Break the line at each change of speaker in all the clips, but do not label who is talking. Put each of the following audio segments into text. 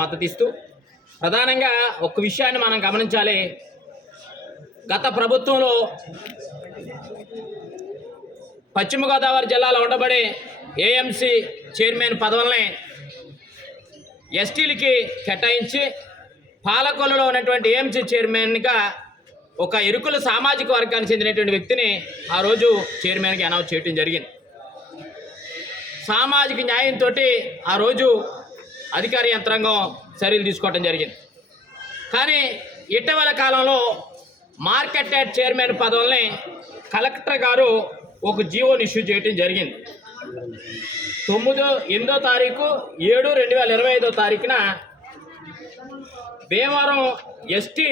మద్దతిస్తూ ప్రధానంగా ఒక విషయాన్ని మనం గమనించాలి. గత ప్రభుత్వంలో పశ్చిమ గోదావరి జిల్లాలో ఉండబడే ఏఎంసీ చైర్మన్ పదవుల్ని ఎస్టీలకి కేటాయించి పాలకొల్లులో ఉన్నటువంటి ఏఎంసీ చైర్మన్గా ఒక ఇరుకుల సామాజిక వర్గానికి చెందినటువంటి వ్యక్తిని ఆ రోజు చైర్మన్గా అనౌన్స్ చేయడం జరిగింది. సామాజిక న్యాయంతో ఆ రోజు అధికార యంత్రాంగం చర్యలు తీసుకోవడం జరిగింది. కానీ ఇటీవల కాలంలో మార్కెట్ యాడ్ చైర్మన్ పదవుల్ని కలెక్టర్ గారు ఒక జీవోని ఇష్యూ చేయడం జరిగింది. తొమ్మిదో ఎనిమిదో తారీఖు ఏడు రెండు వేల ఇరవై ఐదో తారీఖున భీమవరం ఎస్టీ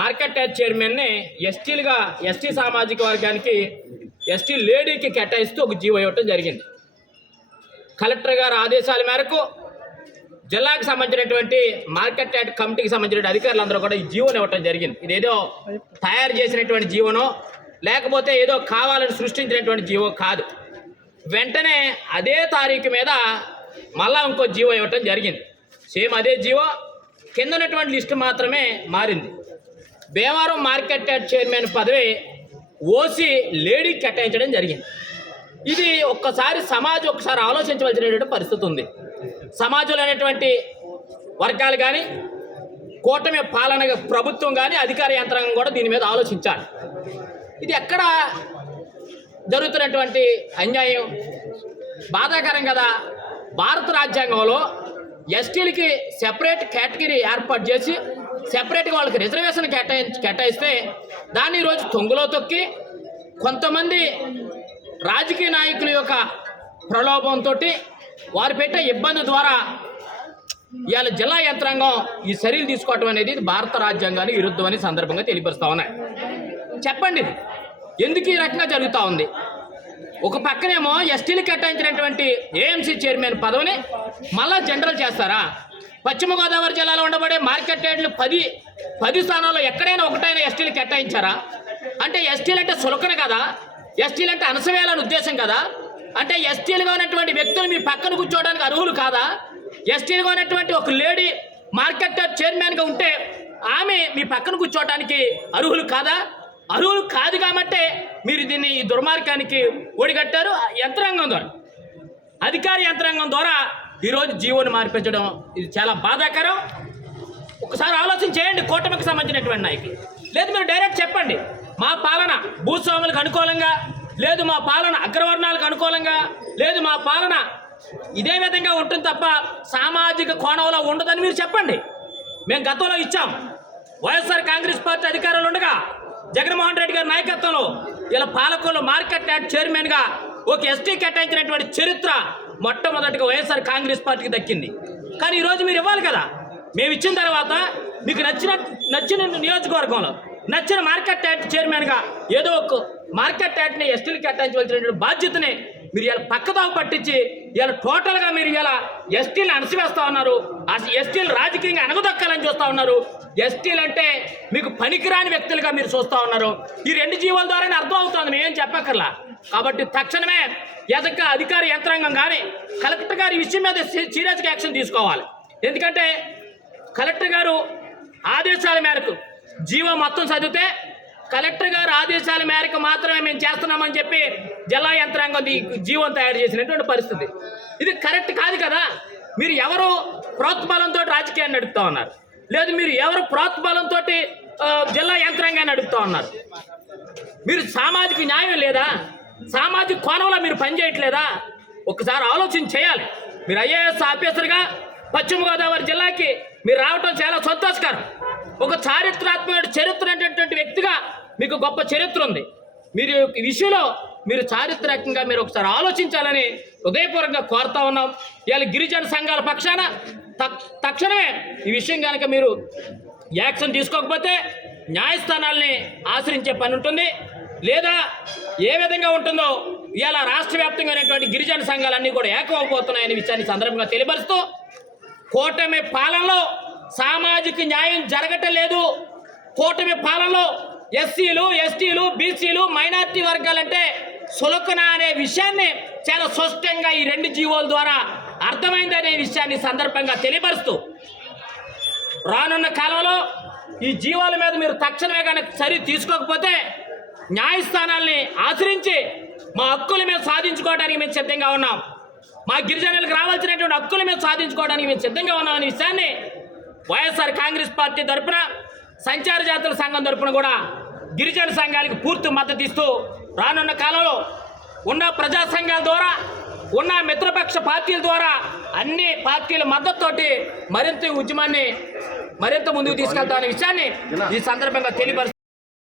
మార్కెట్ యాడ్ చైర్మన్ని ఎస్టీలుగా ఎస్టీ సామాజిక వర్గానికి ఎస్టీ లేడీకి కేటాయిస్తూ ఒక జీవో ఇవ్వటం జరిగింది. కలెక్టర్ గారు ఆదేశాల మేరకు జిల్లాకు సంబంధించినటువంటి మార్కెట్ యార్డ్ కమిటీకి సంబంధించిన అధికారులందరూ కూడా ఈ జీవోని ఇవ్వటం జరిగింది. ఇదేదో తయారు చేసినటువంటి జీవనో లేకపోతే ఏదో కావాలని సృష్టించినటువంటి జీవో కాదు. వెంటనే అదే తారీఖు మీద మళ్ళా ఇంకో జీవో ఇవ్వటం జరిగింది. సేమ్ అదే జీవో కింద ఉన్నటువంటి లిస్ట్ మాత్రమే మారింది. భీమవరం మార్కెట్ యార్డ్ చైర్మన్ పదవి ఓసీ లేడీ కేటాయించడం జరిగింది. ఇది ఒక్కసారి సమాజం ఒకసారి ఆలోచించవలసినటువంటి పరిస్థితి ఉంది. సమాజంలో అనేటువంటి వర్గాలు కానీ కూటమి పాలన ప్రభుత్వం కానీ అధికార యంత్రాంగం కూడా దీని మీద ఆలోచించాలి. ఇది ఎక్కడ జరుగుతున్నటువంటి అన్యాయం? బాధాకరం కదా. భారత రాజ్యాంగంలో ఎస్టీలకి సెపరేట్ కేటగిరీ ఏర్పాటు చేసి సెపరేట్గా వాళ్ళకి రిజర్వేషన్ కేటాయి కేటాయిస్తే దాన్ని ఈరోజు తొంగులో తొక్కి కొంతమంది రాజకీయ నాయకుల యొక్క ప్రలోభంతో వారు పెట్టే ఇబ్బంది ద్వారా ఇవాళ జిల్లా యంత్రాంగం ఈ చర్యలు తీసుకోవటం అనేది ఇది భారత రాజ్యాంగానికి విరుద్ధమని సందర్భంగా తెలియపరుస్తా ఉన్నాయి. చెప్పండి ఇది. ఎందుకు ఈ రకంగా జరుగుతూ ఉంది? ఒక పక్కనేమో ఎస్టీలు కేటాయించినటువంటి ఏఎంసీ చైర్మన్ పదవిని మళ్ళా జనరల్ చేస్తారా? పశ్చిమ గోదావరి జిల్లాలో ఉండబడే మార్కెట్ రేట్లు పది పది స్థానాల్లో ఎక్కడైనా ఒకటైనా ఎస్టీలు కేటాయించారా? అంటే ఎస్టీలు అంటే సులకన కదా? ఎస్టీలు అంటే అనసవేయాలని ఉద్దేశం కదా? అంటే ఎస్టీలుగా ఉన్నటువంటి వ్యక్తులు మీ పక్కన కూర్చోవడానికి అర్హులు కాదా? ఎస్టీలుగా ఉన్నటువంటి ఒక లేడీ మార్కెట్ చైర్మన్గా ఉంటే ఆమె మీ పక్కన కూర్చోవడానికి అర్హులు కాదా? అర్హులు కాదు కాబట్టి మీరు దీన్ని ఈ దుర్మార్గానికి ఒడిగట్టారు. యంత్రాంగం ద్వారా అధికార యంత్రాంగం ద్వారా ఈరోజు జీవోని మార్పించడం ఇది చాలా బాధాకరం. ఒకసారి ఆలోచన చేయండి కూటమికి సంబంధించినటువంటి నాయకులు. లేదు మీరు డైరెక్ట్ చెప్పండి. మా పాలన భూస్వాములకు అనుకూలంగా లేదు మా పాలన అగ్రవర్ణాలకు అనుకూలంగా లేదు మా పాలన ఇదే విధంగా ఉంటుంది తప్ప సామాజిక కోణంలో ఉండదని మీరు చెప్పండి. మేము గతంలో ఇచ్చాం. వైఎస్ఆర్ కాంగ్రెస్ పార్టీ అధికారంలో ఉండగా జగన్మోహన్ రెడ్డి గారి నాయకత్వంలో ఇలా పాలకులు మార్కెట్ యార్డ్ చైర్మన్గా ఒక ఎస్టీ కేటాయించినటువంటి చరిత్ర మొట్టమొదటిగా వైఎస్ఆర్ కాంగ్రెస్ పార్టీకి దక్కింది. కానీ ఈరోజు మీరు ఇవ్వాలి కదా? మేము ఇచ్చిన తర్వాత మీకు నచ్చిన నచ్చిన నియోజకవర్గంలో నచ్చిన మార్కెట్ యార్డ్ చైర్మన్గా ఏదో ఒక మార్కెట్ యాక్ట్ని ఎస్టీలు కేటాయించవలసినటువంటి బాధ్యతని మీరు ఇలా పక్కదావు పట్టించి ఇలా టోటల్గా మీరు ఇలా ఎస్టీలు అణసివేస్తూ ఉన్నారు. అసలు ఎస్టీలు రాజకీయంగా అనగదొక్కాలని చూస్తూ ఉన్నారు. ఎస్టీలు అంటే మీకు పనికిరాని వ్యక్తులుగా మీరు చూస్తూ ఉన్నారు. ఈ రెండు జీవాల ద్వారానే అర్థం అవుతుంది. మేమేం చెప్పక్కర్లా? కాబట్టి తక్షణమే ఎదక అధికార యంత్రాంగం కానీ కలెక్టర్ గారు ఈ విషయం మీద సీరియస్గా యాక్షన్ తీసుకోవాలి. ఎందుకంటే కలెక్టర్ గారు ఆదేశాల మేరకు జీవో మొత్తం చదివితే కలెక్టర్ గారు ఆదేశాల మేరకు మాత్రమే మేము చేస్తున్నామని చెప్పి జిల్లా యంత్రాంగం ఈ తయారు చేసినటువంటి పరిస్థితి. ఇది కరెక్ట్ కాదు కదా? మీరు ఎవరు ప్రోత్బలంతో రాజకీయాన్ని నడుపుతా ఉన్నారు. లేదు మీరు ఎవరు ప్రోత్బలంతో జిల్లా యంత్రాంగాన్ని నడుపుతా ఉన్నారు. మీరు సామాజిక న్యాయం లేదా? సామాజిక కోణంలో మీరు పనిచేయట్లేదా ఒకసారి ఆలోచన చేయాలి. మీరు ఐఏఎస్ ఆఫీసర్గా పశ్చిమ గోదావరి జిల్లాకి మీరు రావటం చాలా సంతోషకరం. ఒక చారిత్రాత్మక చరిత్ర అనేటటువంటి వ్యక్తిగా మీకు గొప్ప చరిత్ర ఉంది. మీరు ఈ విషయంలో మీరు చారిత్రకంగా మీరు ఒకసారి ఆలోచించాలని హృదయపూర్వకంగా కోరుతా ఉన్నాం. ఇవాళ గిరిజన సంఘాల పక్షాన తక్షణమే ఈ విషయం కనుక మీరు యాక్షన్ తీసుకోకపోతే న్యాయస్థానాల్ని ఆశ్రయించే పని ఉంటుంది. లేదా ఏ విధంగా ఉంటుందో ఇవాళ రాష్ట్ర వ్యాప్తంగా ఉన్నటువంటి గిరిజన సంఘాలన్నీ కూడా ఏకమైపోతున్నాయనే విషయాన్ని సందర్భంగా తెలియపరుస్తూ కూటమి పాలనలో సామాజిక న్యాయం జరగటం లేదు. కూటమి పాలనలో ఎస్సీలు ఎస్టీలు బీసీలు మైనార్టీ వర్గాలంటే సులకన అనే విషయాన్ని చాలా స్పష్టంగా ఈ రెండు జీవోల ద్వారా అర్థమైందనే విషయాన్ని సందర్భంగా తెలియపరుస్తూ రానున్న కాలంలో ఈ జీవాల మీద మీరు తక్షణమే కానీ చర్య తీసుకోకపోతే న్యాయస్థానాల్ని ఆశ్రయించి మా హక్కుల మీద సాధించుకోవడానికి మేము సిద్ధంగా ఉన్నాం. మా గిరిజనులకు రావాల్సినటువంటి హక్కుల మీద సాధించుకోవడానికి మేము సిద్ధంగా ఉన్నాం అనే విషయాన్ని వైఎస్ఆర్ కాంగ్రెస్ పార్టీ తరఫున సంచార జాతుల సంఘం తరపున కూడా గిరిజన సంఘాలకు పూర్తి మద్దతు ఇస్తూ రానున్న కాలంలో ఉన్న ప్రజా సంఘాల ద్వారా ఉన్న మిత్రపక్ష పార్టీల ద్వారా అన్ని పార్టీల మద్దతుతోటి మరింత ఉద్యమాన్ని మరింత ముందుకు తీసుకెళ్తామనే విషయాన్ని ఈ సందర్భంగా తెలియపరుస్తూ